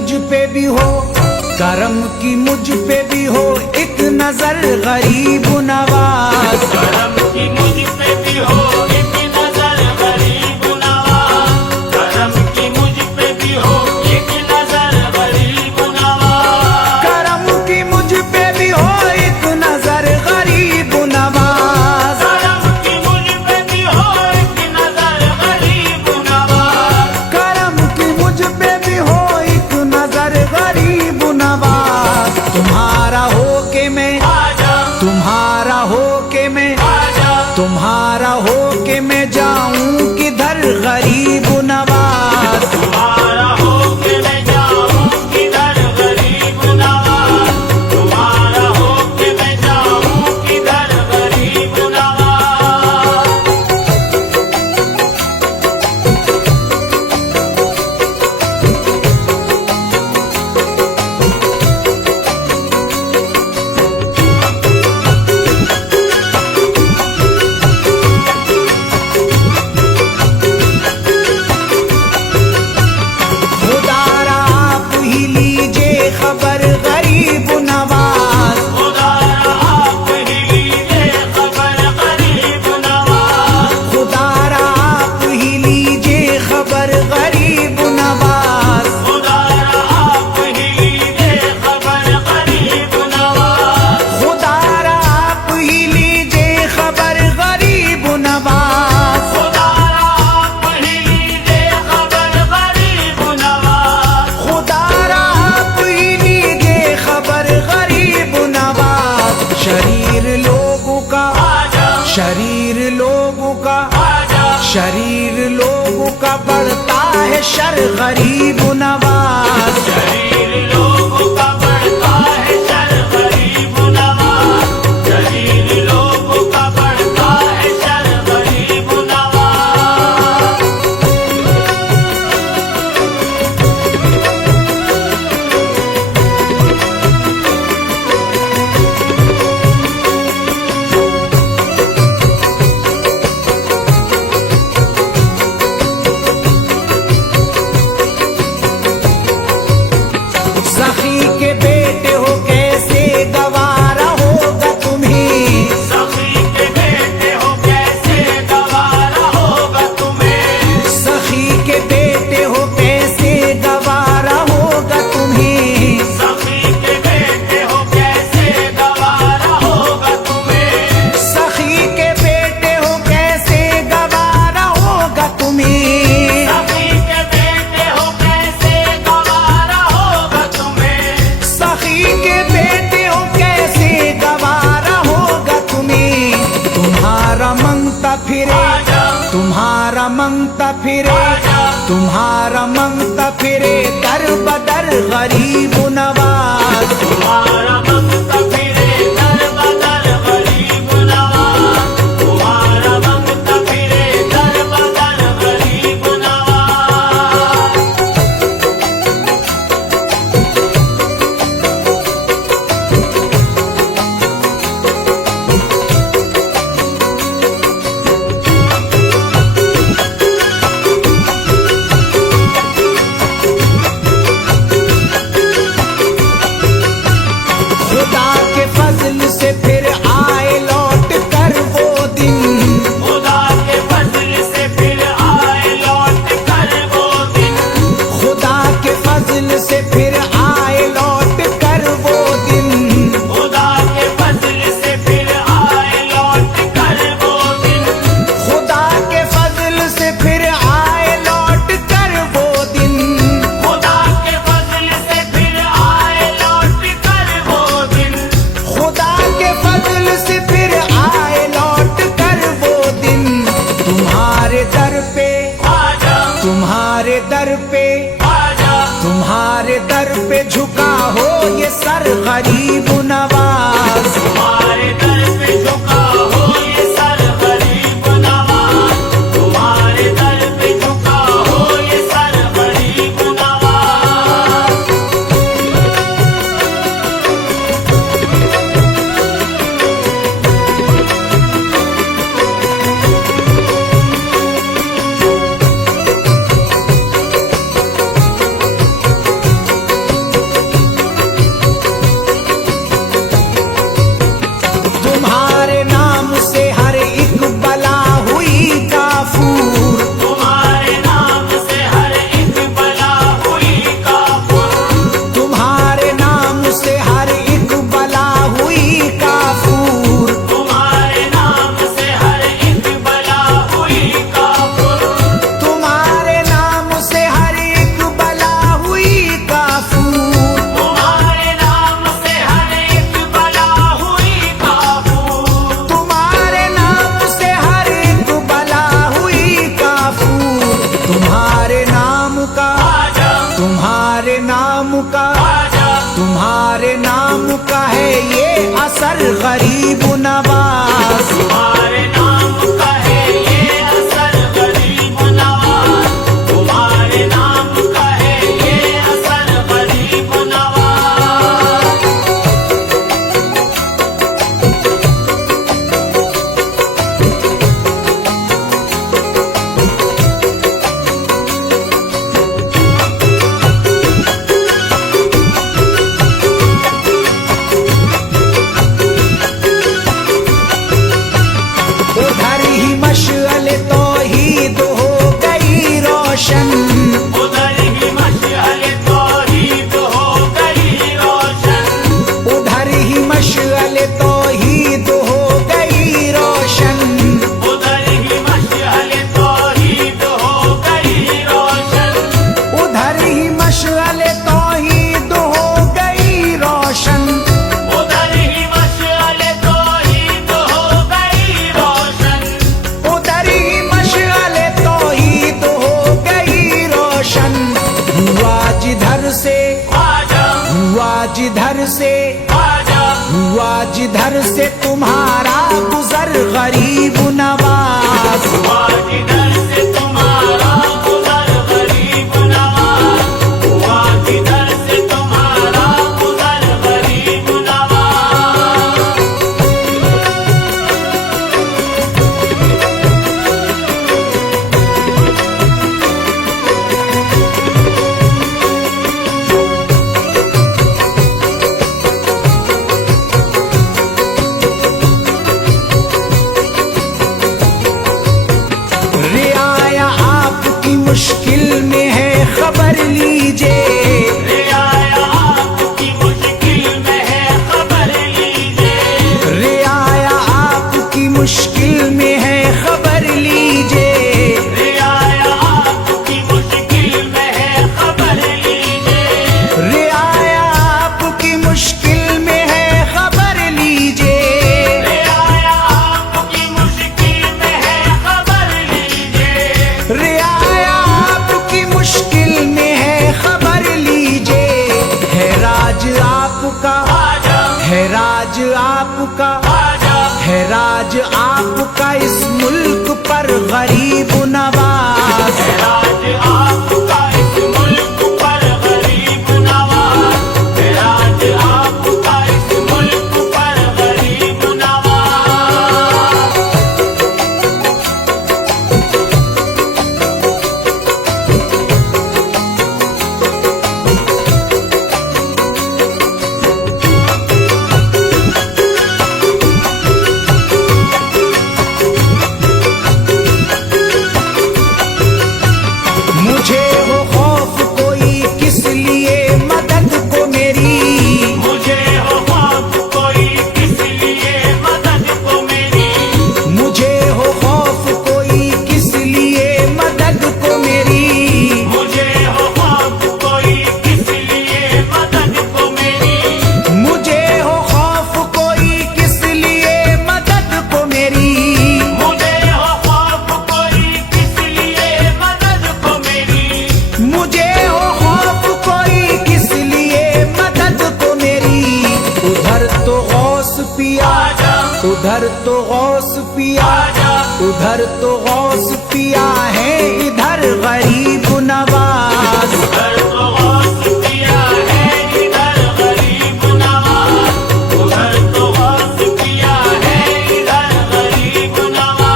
मुझ पे भी हो, करम की मुझ पे भी हो एक नजर गरीब नवाज। करम की मुझ पे भी हो एक नजर गरीब नवाज, करम की मुझ पे भी हो एक नजर गरीब नवाज, करम की मुझ पे भी हो एक नजर गरीब नवाज, करम की मुझ पे भी हो एक नजर गरीब नवाज, करम की मुझ पे भी हो एक नजर गरीब नवाज। तुम्हारा हो के मैं, आजा तुम्हारा हो के मैं, आजा तुम्हारा हो के मैं जाऊं किधर गरीब नवाज। तुम्हारा हो के मैं जाऊं किधर गरीब नवाज, तुम्हारा हो के मैं जाऊं किधर गरीब नवाज। खुदारा आप ही लीजिए खबर गरीब नवाज, खुदारा आप ही लीजिए खबर गरीब नवाज, खुदारा आप ही लीजिए खबर गरीब नवाज, खुदारा आप ही लीजिए खबर गरीब नवाज, खुदारा आप ही लीजिए खबर गरीब नवाज, खुदारा आप ही लीजिए खबर गरीब नवाज, खुदारा आप ही लीजिए खबर गरीब नवाज। शरीर लोगों का, आजा शरीर लोगों का, आजा शरीर लोगों का बढ़ता है शर गरीब नवाज। शरीर लोगों का बढ़ता है शर गरीब नवाज, शरीर लोगों का बढ़ता है शर गरीब नवाज। सखी के बेटे हो कैसे गवारा होगा तुम्हें, सखी के बेटे हो कैसे गवारा होगा तुम्हें, सखी के बेटे हो कैसे गवारा होगा तुम्हें, सखी के बेटे हो कैसे गवारा होगा तुम्हें, सखी के बेटे हो कैसे गवारा होगा तुम्हें, सखी के बेटे हो कैसे गवारा होगा तुम्हें, सखी के बेटे हो कैसे गवारा होगा तुम्हें। तुम्हारा मंगता फिरे, आजा तुम्हारा मंगता फिरे, तुम्हारा मंगता फिरे दर बदर गरीब नवाज। तुम्हारा मंगता फिरे दर बदर गरीब नवाज, तुम्हारा मंगता फिरे दर बदर गरीब नवाज। असर गरीब नवाज। तुम्हारे नाम का है ये असर गरीब नवाज, तुम्हारे नाम का है ये असर गरीब नवाज। उधर ही मशअले तौहीद हो गई रोशन, उधर ही मशअले तौहीद हो गई रोशन, उधर ही मशअले तौहीद हो गई रोशन, उधर ही मशअले तौहीद हो गई रोशन, उधर ही मशअले तौहीद हो गई रोशन, उधर ही मशअले तौहीद हो गई रोशन। उधर ही मशअले तौहीद हो गई रोशन। हुआ जिधर से, आजा हुआ जिधर से, आजा हुआ जिधर से तुम्हारा गुजर गरीब नवाज। हुआ जिधर से तुम्हारा गुजर गरीब नवाज, हुआ जिधर से तुम्हारा गुजर गरीब नवाज। रियाया आपकी मुश्किल में है खबर लीजिए, रियाया आपकी मुश्किल में है खबर लीजिए, रियाया आपकी मुश्किल में है खबर लीजिए, रियाया आपकी मुश्किल में है खबर लीजिए, रियाया आपकी मुश्किल में है खबर लीजिए, रियाया आपकी मुश्किल में है खबर लीजिए, रियाया आपकी मुश्किल में है खबर लीजिए। है राज आपका, आजा है राज आपका, आजा है राज आपका इस मुल्क पर गरीब नवाज। राज आपका इस मुल्क पर गरीब नवाज, राज आपका इस मुल्क पर गरीब नवाज। मुझे हो खौफ कोई किस लिए मदद को मेरी, मुझे हो खौफ कोई किस लिए मदद को मेरी, मुझे हो खौफ कोई किस लिए मदद को मेरी, मुझे हो खौफ कोई किस लिए मदद को मेरी, मुझे हो खौफ कोई किस लिए मदद को मेरी, मुझे हो खौफ कोई किस लिए मदद को मेरी, मुझे हो खौफ कोई किस लिए मदद को मेरी। उधर तो गौस पिया, आजा उधर तो गौस पिया, आजा उधर तो गौस पिया है, इधर गरीब नवाज। उधर तो गौस पिया है, इधर गरीब नवाज, उधर तो गौस पिया है, इधर गरीब नवाज।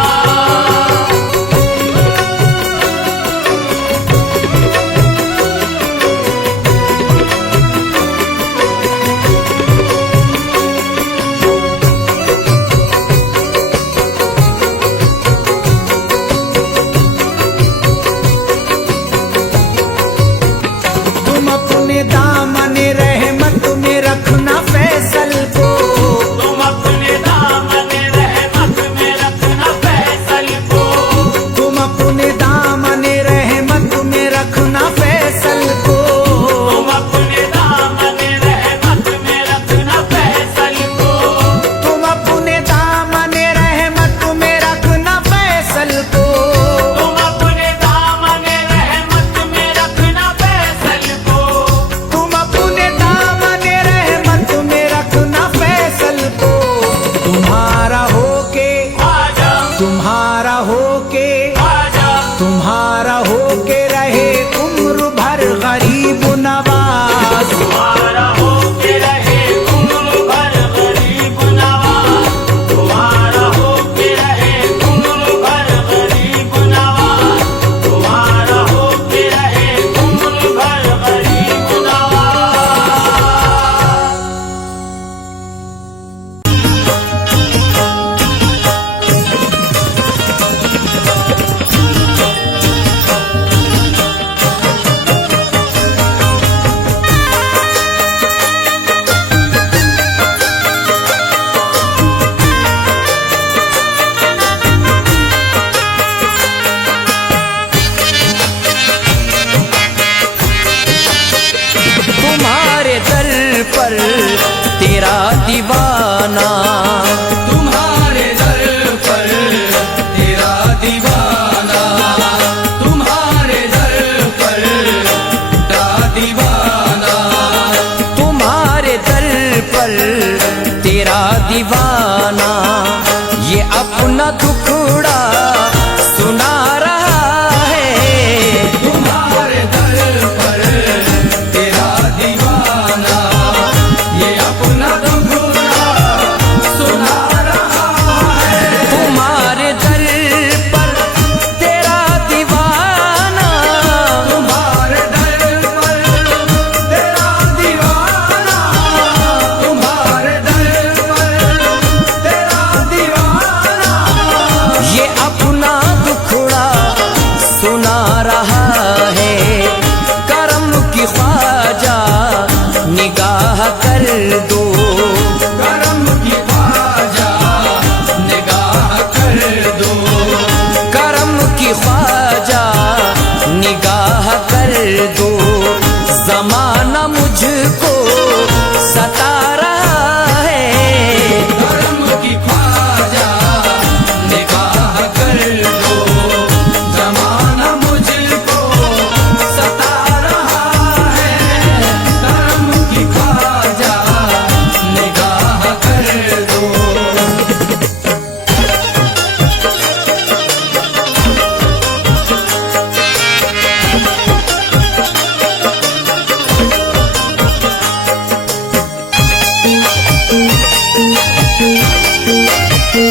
उरूज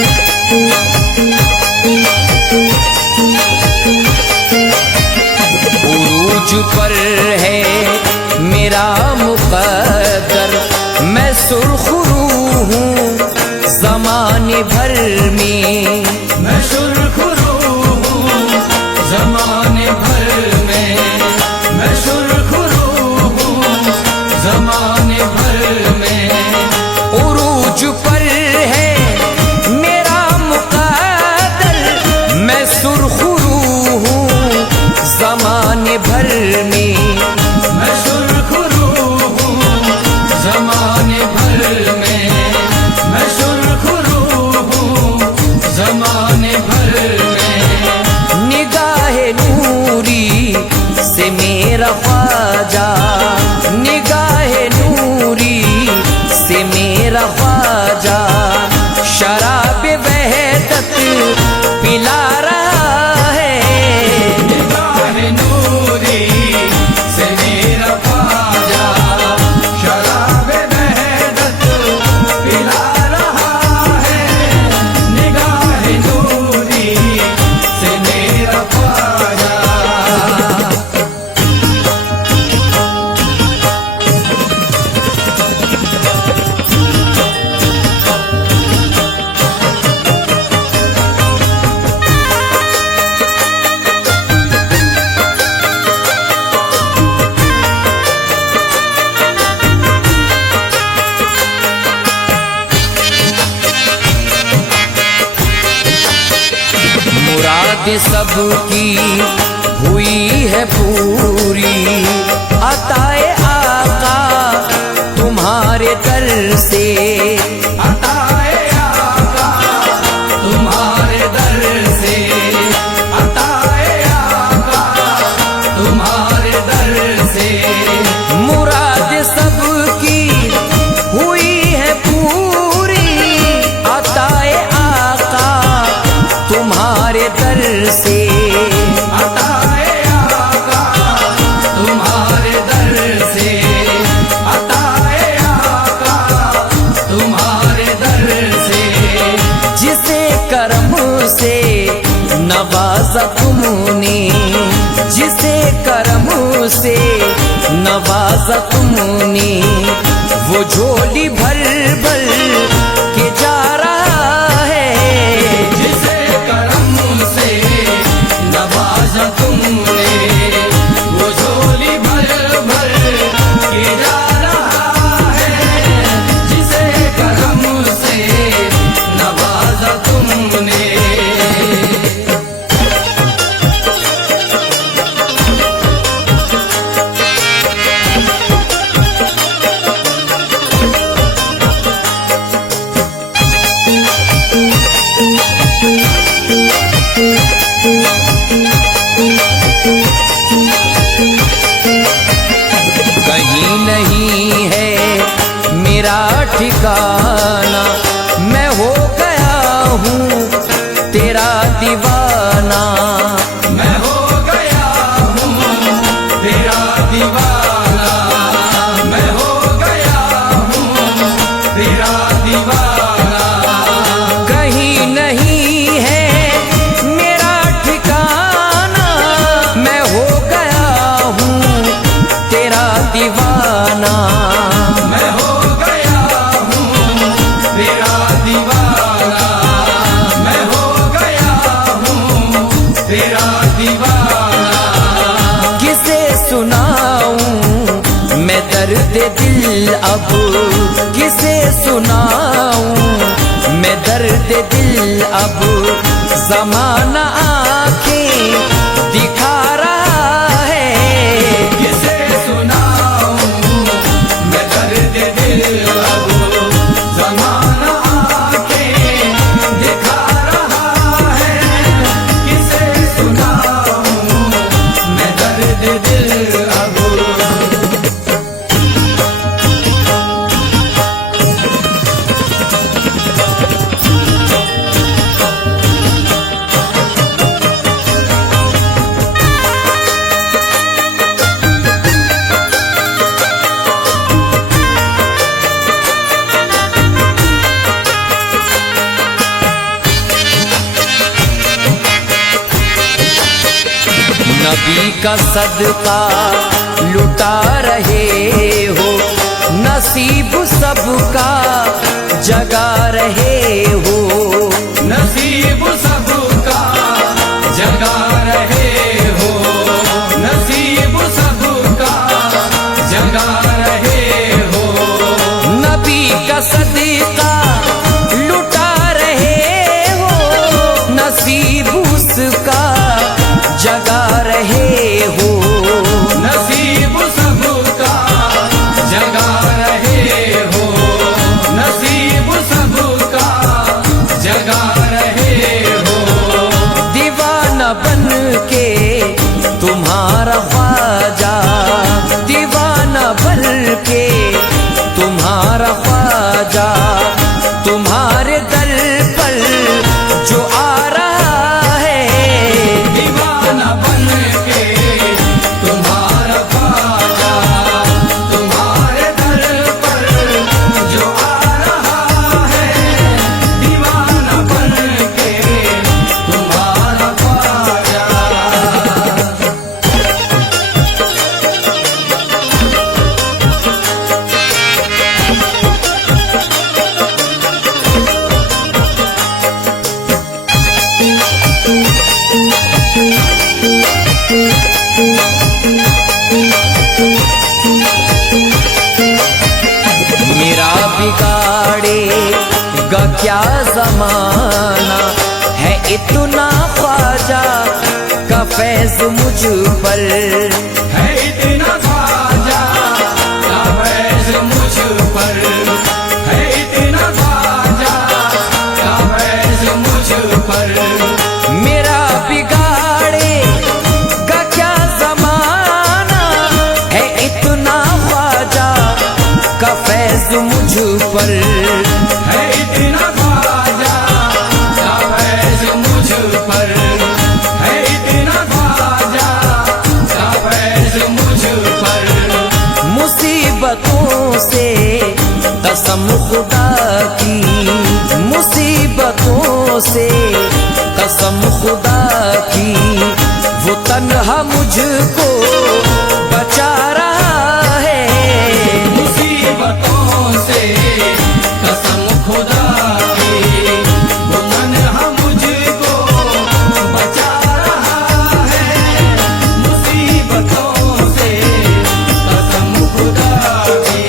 पर है मेरा मुक़द्दर, मैं सुरखरू हूँ ज़माने भर में, मैं सुरखरू हूँ ज़माने भर में, मैं सुरखरू हूँ ज़माने भर में। उरूज पर है मेरा मुक़द्दर, मैं सुरखरू हूँ ज़माने भर में, मैं सुरखरू हूँ ज़माने भर में, मैं सुरखरू हूँ ज़माने भर में। निगाहे नूरी से मेरा ख्वाजा, निगाहे नूरी से मेरा ख्वाजा, शराब वहदत पिला रहा है। निगाहे नूरी से मेरा ख्वाजा, शराब वहदत पिला रहा है। निगाहे नूरी से मेरा ख्वाजा। मुराद सबकी हुई है पूरी, अताए आका तुम्हारे दर से, अताए आका तुम्हारे दर से, अताए आका तुम्हारे दर से। मुराद सबकी हुई है पूरी, अताए आका तुम्हारे दर से, अताए आका तुम्हारे दर से, अताए आका तुम्हारे दर से। जिसे करम से नवाजा तुमने, जिसे करम से नवाजा तुमने, वो झोली भर भर के जा रहा है। जिसे करम से नवाजा तुमने, वो झोली भर भर के जा रहा है। जिसे करम से नवाजा तुमने। कहीं नहीं है मेरा ठिकाना, मैं हो गया हूँ तेरा दीवाना, मैं हो गया हूँ तेरा दीवाना, मैं हो गया हूँ तेरा दीवाना। कहीं नहीं है मेरा ठिकाना, मैं हो गया हूँ तेरा दीवाना, मैं हो गया हूँ तेरा दीवाना, मैं हो गया हूँ तेरा दीवाना। किसे सुनाऊं मैं दर्द दिल अब, किसे सुनाऊं मैं दर्द दिल अब, ज़माना आंखें दिखा रहा है। किसे सुनाऊं मैं दर्द दिल अब, ज़माना आंखें दिखा रहा है। किसे सुनाऊं मैं दर्द दिल अब। नबी का सदका लुटा रहे हो, नसीब सबका जगा रहे हो। नसीब सबका जगा रहे हो, नसीब सबका जगा रहे हो। नबी का सदका लुटा रहे हो, नसीब उसका जगा रहे हो। नसीब सबका जगा रहे हो, नसीब सबका जगा रहे हो। दीवाना बन के तुम्हारा ख्वाजा, दीवाना बन के तुम्हारा ख्वाजा, तुम्हारे दर पर जो आ रहा है। दीवाना बन के तुम्हारा ख्वाजा, तुम्हारे दर पर जो आ रहा है। दीवाना बन के तुम्हारा ख्वाजा। मेरा बिगाड़ेगा क्या जमाना है, इतना ख्वाजा का फैज़ मुझ पर है इतना ख्वाजा का फैज़ मुझ पर, है इतना ख्वाजा का फैज़ मुझ पर। मेरा बिगाड़ेगा क्या जमाना है, इतना ख्वाजा का फैज़ मुझ पर। है इतना ख्वाजा का फैज़ मुझ पर, है इतना ख्वाजा का फैज़ मुझ पर। मुसीबतों से कसम खुदा की, मुसीबतों से कसम खुदा की, वो तन्हा मुझको बचा रहा है। मुसीबतों से कसम खुदा की, वो तन्हा मुझको बचा रहा है। मुसीबतों से कसम खुदा की।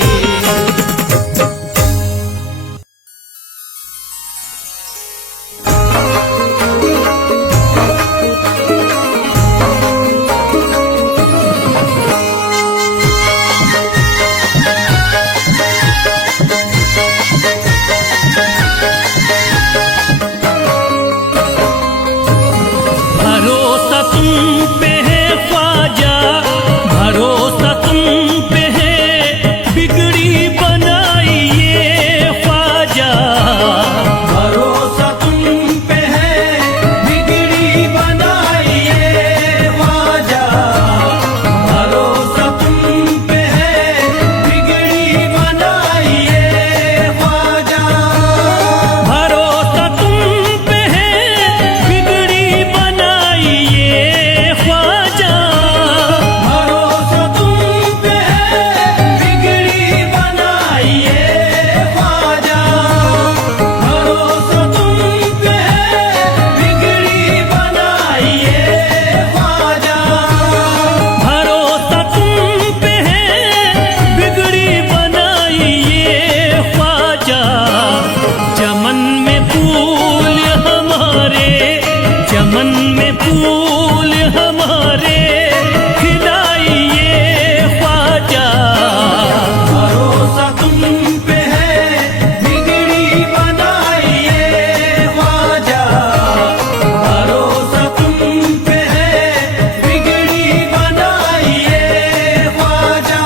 भरोसा तुम पे है ख्वाजा, भरोसा तुम पे है, बिगड़ी बनाई ये ख्वाजा। भरोसा तुम पे है, बिगड़ी बनाई ये ख्वाजा। भरोसा तुम पे है, बिगड़ी बनाई ये ख्वाजा। भरोसा तुम पे है, बिगड़ी बनाई ये ख्वाजा। भरोसा तुम पे है, बिगड़ी बनाई ये ख्वाजा। भरोसा तुम पे है, बिगड़ी बनाई ये ख्वाजा। भरोसा तुम पे है, बिगड़ी बनाई ये ख्वाजा। चमन में फूल हमारे, चमन में फूल हमारे, खिलाई ये ख्वाजा। भरोसा तुम पे है, बिगड़ी बनाई ये ख्वाजा। भरोसा तुम पे है, बिगड़ी बनाई ये ख्वाजा।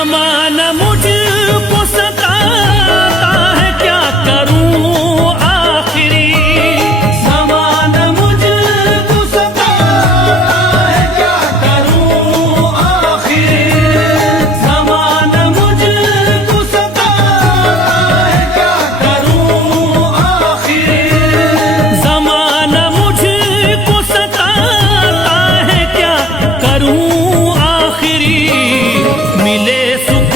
जमाना मुझको सताता है, क्या करूं आखिरी। जमाना मुझको सताता है, क्या करूं आखिर। जमाना मुझको सताता है, क्या करूं आखिर। जमाना मुझको सताता है, क्या करूं आखिरी। मिले सुख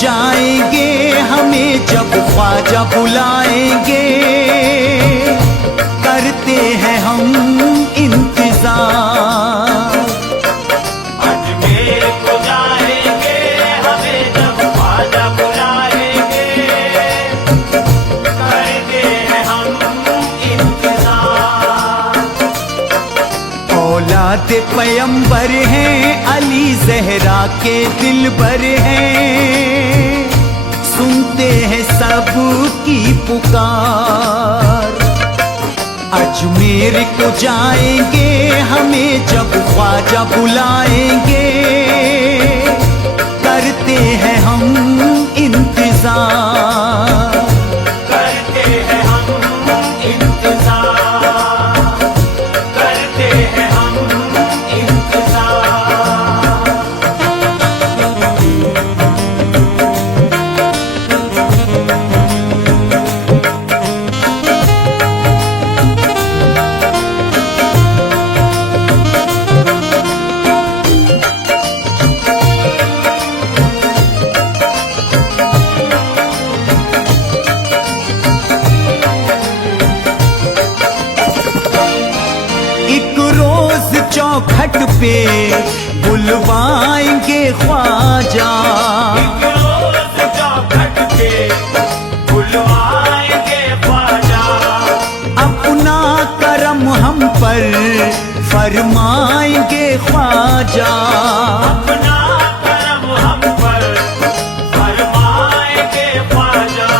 जाएंगे हमें जब ख्वाजा बुलाएंगे, करते हैं हम इंतजार। अजमेर को जाएंगे हमें जब ख्वाजा बुलाएंगे, करते हैं हम इंतजार। औलाद पैगंबर हैं, अली ज़हरा के दिलबर हैं, सुनते हैं सबकी पुकार। अजमेर को जाएंगे हमें जब ख्वाजा बुलाएंगे, करते हैं हम इंतजार। करते हैं हम इंतजार, करते हैं हम इंतजार। एक रोज चौखट पे बुलवाएंगे ख्वाजा, रोज चौखट पे बुलवाएंगे ख्वाजा, अपना करम हम पर फरमाएंगे ख्वाजा। अपना करम हम पर फरमाएंगे ख्वाजा।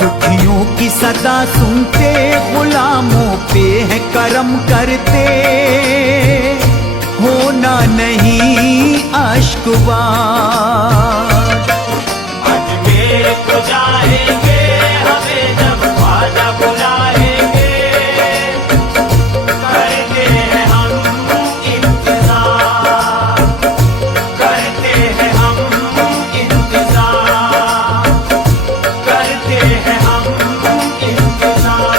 दुखियों की सदा सुनते, गुलामों पे है करम करते, होना नहीं अश्कबार। अजमेर को जाएंगे हमें जब ख्वाजा बुलाएंगे, करते हैं हम इंतजार, करते हैं हम इंतजार, करते हैं हम इंतजार।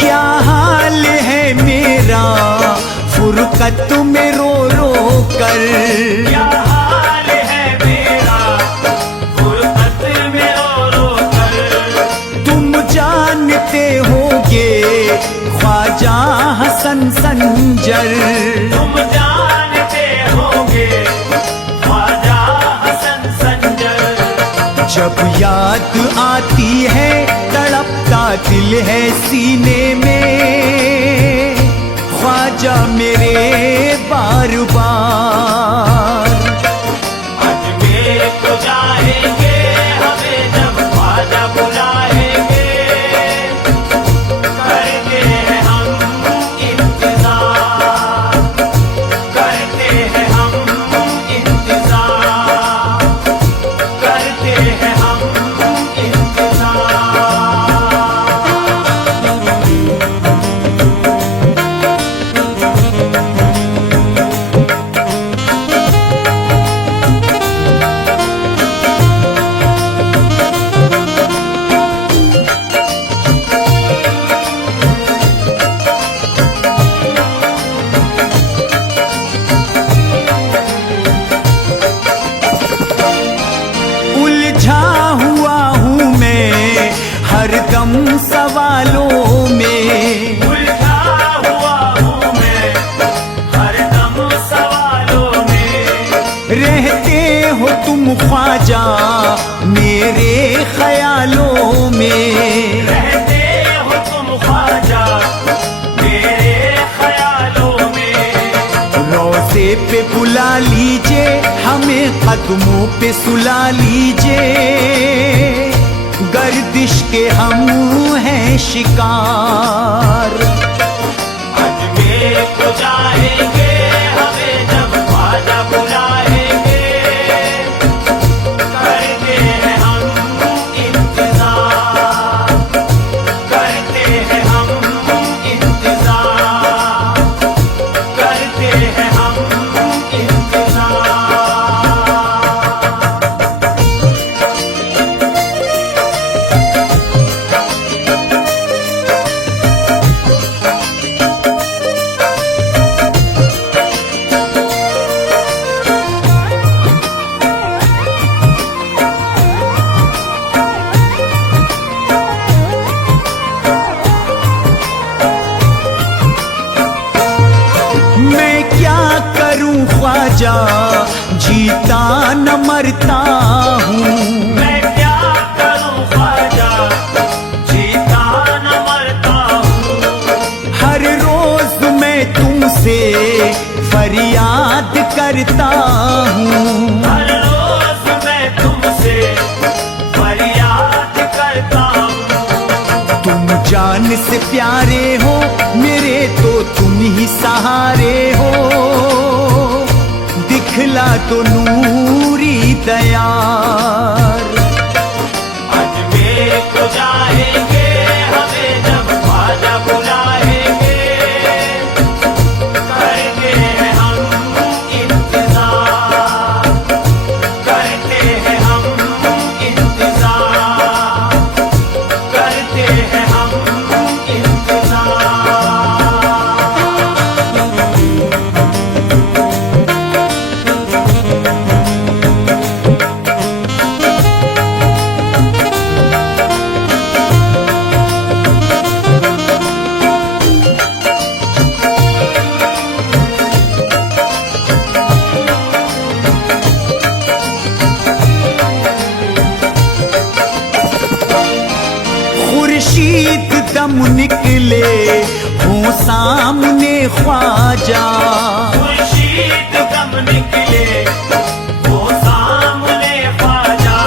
क्या हाल है मेरा फुरकत में रो रो कर, क्या हाल है मेरा फुरकत में रो रो कर। तुम जानते होगे ख्वाजा हसन संजर। तुम जानते होगे ख्वाजा हसन संजर। जब याद आती है तड़पता दिल है सीने में, ख्वाजा मेरे बार बार। अजमेर को जाएंगे हमें जब ख्वाजा बुलाएंगे, करते हैं हम इंतजार, करते हैं हम इंतजार, करते हैं हम इंतजार। उलझा हुआ हूँ मैं हरदम सवालों में, उलझा हुआ हूँ मैं हरदम सवालों में। रहते हो तुम ख्वाजा मेरे ख्यालों में। रहते हो तुम ख्वाजा मेरे ख्यालों में। रोज़े पे बुला लीजिए हमें, कदमों पे सुला लीजिए, गर्दिश के हम हैं शिकार। अजमेर को जाएंगे हमें जब ख्वाजा बुलाएंगे, करते हैं हम इंतजार, क्या करूं ख्वाजा, जीता न मरता हूँ। मैं क्या करूं ख्वाजा, जीता न मरता हूँ। हर रोज मैं तुमसे फरियाद करता हूँ। हर रोज मैं तुमसे फरियाद करता हूँ। तुम जान से प्यारे हो मेरे, तो तुम ही सहारे हो। दिखला तो नूरी दयार। अजमेर को जाएंगे हमें जब ख्वाजा बुलाएंगे, करते हैं हम इंतजार, करते हैं हम इंतजार, करते हैं हम इंतजार। खुर्शीद दम निकले हो सामने ख्वाजा। खुर्शीद दम निकले वो सामने ख्वाजा।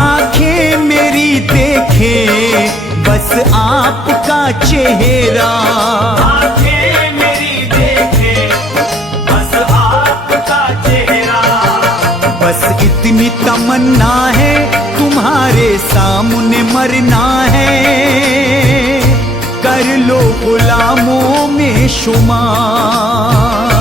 आंखें मेरी देखे बस आपका चेहरा। आंखें मेरी देखे बस आपका चेहरा। बस इतनी तमन्ना है तुम्हारे सामने मरना है। कर लो गुलामों में शुमार।